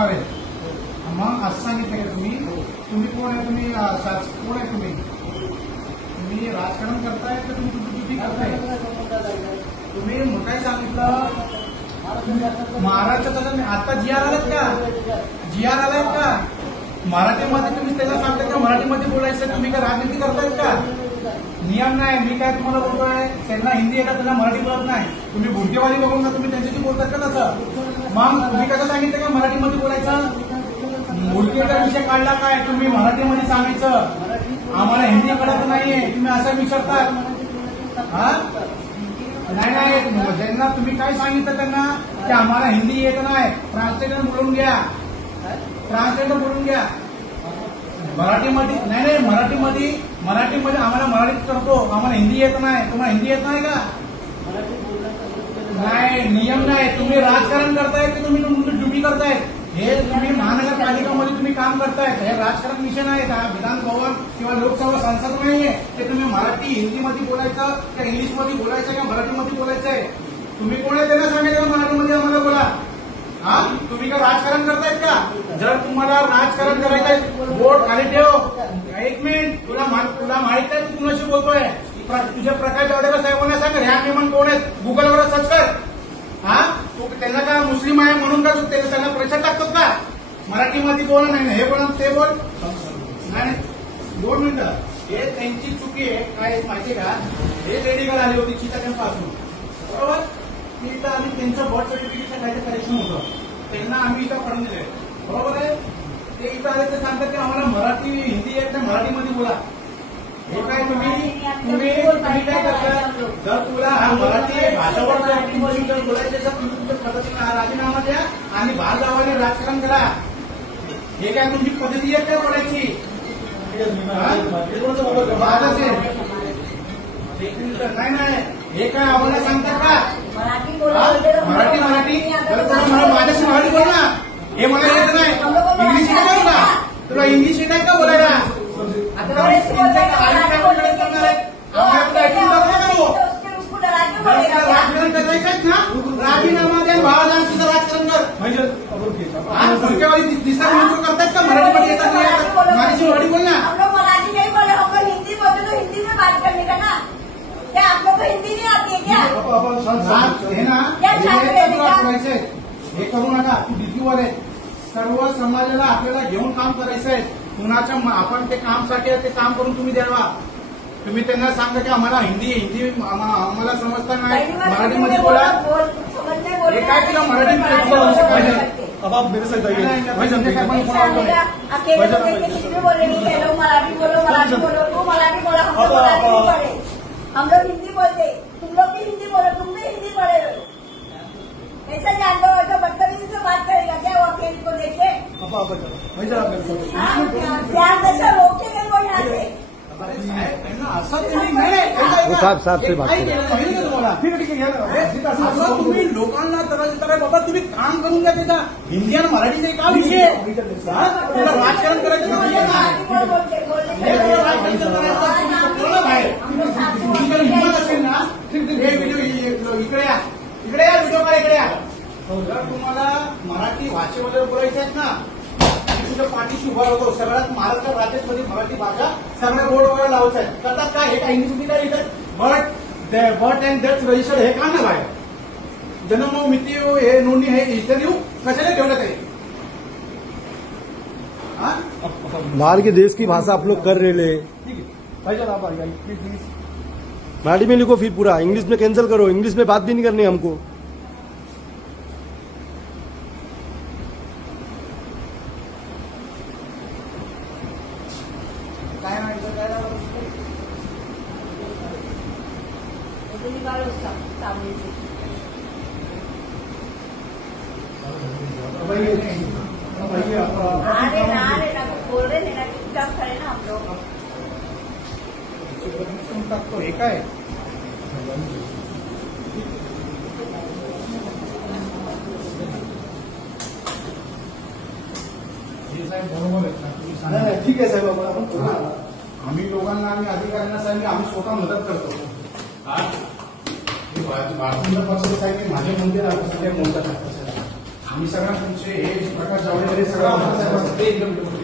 सांगावे. मग असं सांगितलं का तुम्ही कोण आहे? तुम्ही कोण आहे? तुम्ही राजकारण करताय का तुम्ही तुमची ड्युटी करताय? तुम्ही काय सांगितलं? महाराष्ट्रात आता जी.आर. आलात का? जी.आर. आलाय का? मराठीमध्ये तुम्ही त्याला सांगताय का मराठीमध्ये बोलायचं? तुम्ही काय राजनीती करतायत का? नियम नाही. मी काय तुम्हाला बोलतोय, त्यांना हिंदी येतात, त्यांना मराठी बोलत नाही. तुम्ही भुरकेवाली बघून का तुम्ही त्यांच्याशी बोलतात का तसं? मग तुम्ही कसं सांगितलं का मराठीमध्ये बोलायचं? मुलगीचा विषय काढला काय? तुम्ही मराठीमध्ये सांगायचं, आम्हाला हिंदी कळत नाहीये, तुम्ही असं विचारतात. हा नाही, ज्यांना तुम्ही काय सांगितलं त्यांना की आम्हाला हिंदी येत नाही, ट्रान्सलेटर बोलून घ्या, ट्रान्सलेटर बोलून घ्या. मराठीमध्ये नाही, मराठीमध्ये आम्हाला मराठीत करतो, आम्हाला हिंदी येत नाही. तुम्हाला हिंदी येत नाही का? नाही, नियम नाही. तुम्ही राजकारण करताय की तुम्ही तुमची ड्युटी करताय? हे तुम्ही महानगरपालिकामध्ये तुम्ही काम करताय, हे राजकारण मिशन आहे का? विधान भवन किंवा लोकसभा संसद नाहीये ते तुम्ही मराठी हिंदीमध्ये बोलायचं का इंग्लिशमध्ये बोलायचं का मराठीमध्ये बोलायचंय? तुम्ही कोण आहे त्यांना सांगायचं मराठीमध्ये आम्हाला बोला. हा, तुम्ही का राजकारण करतायत का? जर तुम्हाला राजकारण करायचं आहे, बोट खाली ठेव. एक मिनिट, तुला माहित आहे तू कुणाशी बोलतोय? तुझ्या प्रकाश जावडेकर साहेबांना सांग ह्या मेहमान कोण आहेत, गुगलवर सर्च कर. हा, त्यांना का मुस्लिम आहे म्हणून का त्यांना प्रेशर टाकतात का? मराठीमध्ये बोल नाही, हे बोल ते बोल. नाही, 2 मिनिटं. हे त्यांची चुकी आहे. काय माहिती का? हे लेडीकडे आली होती चितापासून, बरोबर? इथं आम्ही त्यांचं बर्थ सर्टिफिकेटचं काहीतरी करेक्शन होतं, त्यांना आम्ही इथं पडून दिले, बरोबर आहे? ते इथं आले ते सांगतात की आम्हाला मराठी हिंदी येत नाही, मराठीमध्ये बोला. हे काय तुम्ही काय करता? जर तुला हा मराठी भाषावर बोलायचं तर तुम्ही तुमच्या पद्धतीने राजीनामा द्या आणि भागावाने राजकारण करा. हे काय तुमची पद्धती आहे काय बोलायची? नाही, हे काय आम्हाला सांगतात का? मराठी माझ्याशी मराठी बोल ना. हे मला येत नाही, इंग्लिश येत का? तुला इंग्लिश येत आहे का बोलायला? राजीनामा द्या, भावाजान सुद्धा राजकारण कर. फुलकेवाली दिसतात करतात का? मराठीमध्ये येतात माझ्याशी मराठी बोल ना. मराठी नहीं बोले, हम हिंदी बोलते तो हिंदी में बात करने का ना. क्या आप लोग को हिंदी नहीं आती है क्या? हे ना, हे करू नका. तू डिग्रीवाले सर्व समाजाला आपल्याला घेऊन काम करायचंय. कुणाच्या आपण ते कामसाठी ते काम करून तुम्ही द्यावा. तुम्ही त्यांना सांगा की आम्हाला हिंदी आम्हाला समजता नाही, मराठीमध्ये बोला. हे काय केलं मराठी? अब आप मेरे साथ आइए. अकेले बोले नहीं, हेलो मराठी बोलो, मराठी बोलो, तू मराठी बोला, हम लोग मराठी नहीं पढ़े, हम लोग हिंदी बोलते, तुम लोग भी हिंदी बोलो, तुम भी हिंदी पढ़े हो. ऐसा जान लो, ऐसा बदतमीजी से बात करेगा क्या वो अकेले को देखे? प्यार जैसा रोके गए वो यहाँ से. असं तुम्ही नाही, साहेब से बात तुम्हाला असं तुम्ही लोकांना तर बाबा तुम्ही काम करून घ्या. त्याचा हिंदी आणि मराठीचा का विषय? राजकारण करायचं हिंमत असेल ना, हे व्हिडिओ इकडे या, व्हिडिओ का इकडे या. जर तुम्हाला मराठी भाषेमध्ये बोलायचं आहेत ना, तुझ्या पाठीशी उभा होतो. सगळ्यात महाराष्ट्र राज्यामध्ये मराठी भाषा सगळ्या बोर्ड वगैरे लावायचं आहे. करतात काय? हे काय इंग्लिश काय येतात? बट अँड डेथ रजिस्टर हे का ना बाहेर? जन्म मिती हे नोंदणी हे इथे देऊ कशाला ठेवलं ते? बाहर के देश की भाषा आप लोग कर रहे हैं. ठीक है, भाई आप आ जाइए प्लीज. मराठी में लिखो फिर पूरा, इंग्लिश में कैंसिल करो. इंग्लिश में बात भी नहीं करनी हमको. काय माहिती काय बोल रहे हैं ना, चुपचाप खड़े ना हम लोग. टाकतो हे काय? बरोबर आहे. ठीक आहे साहेब, आपण आम्ही लोकांना आम्ही अधिकाऱ्यांना साहेब आम्ही स्वतः मदत करतो. भारतीय जनता पक्षाचे साहेब माझे मंदिर सगळे बोलतात. आम्ही सगळं तुमचे हे प्रकाश जावडेकर हे सगळं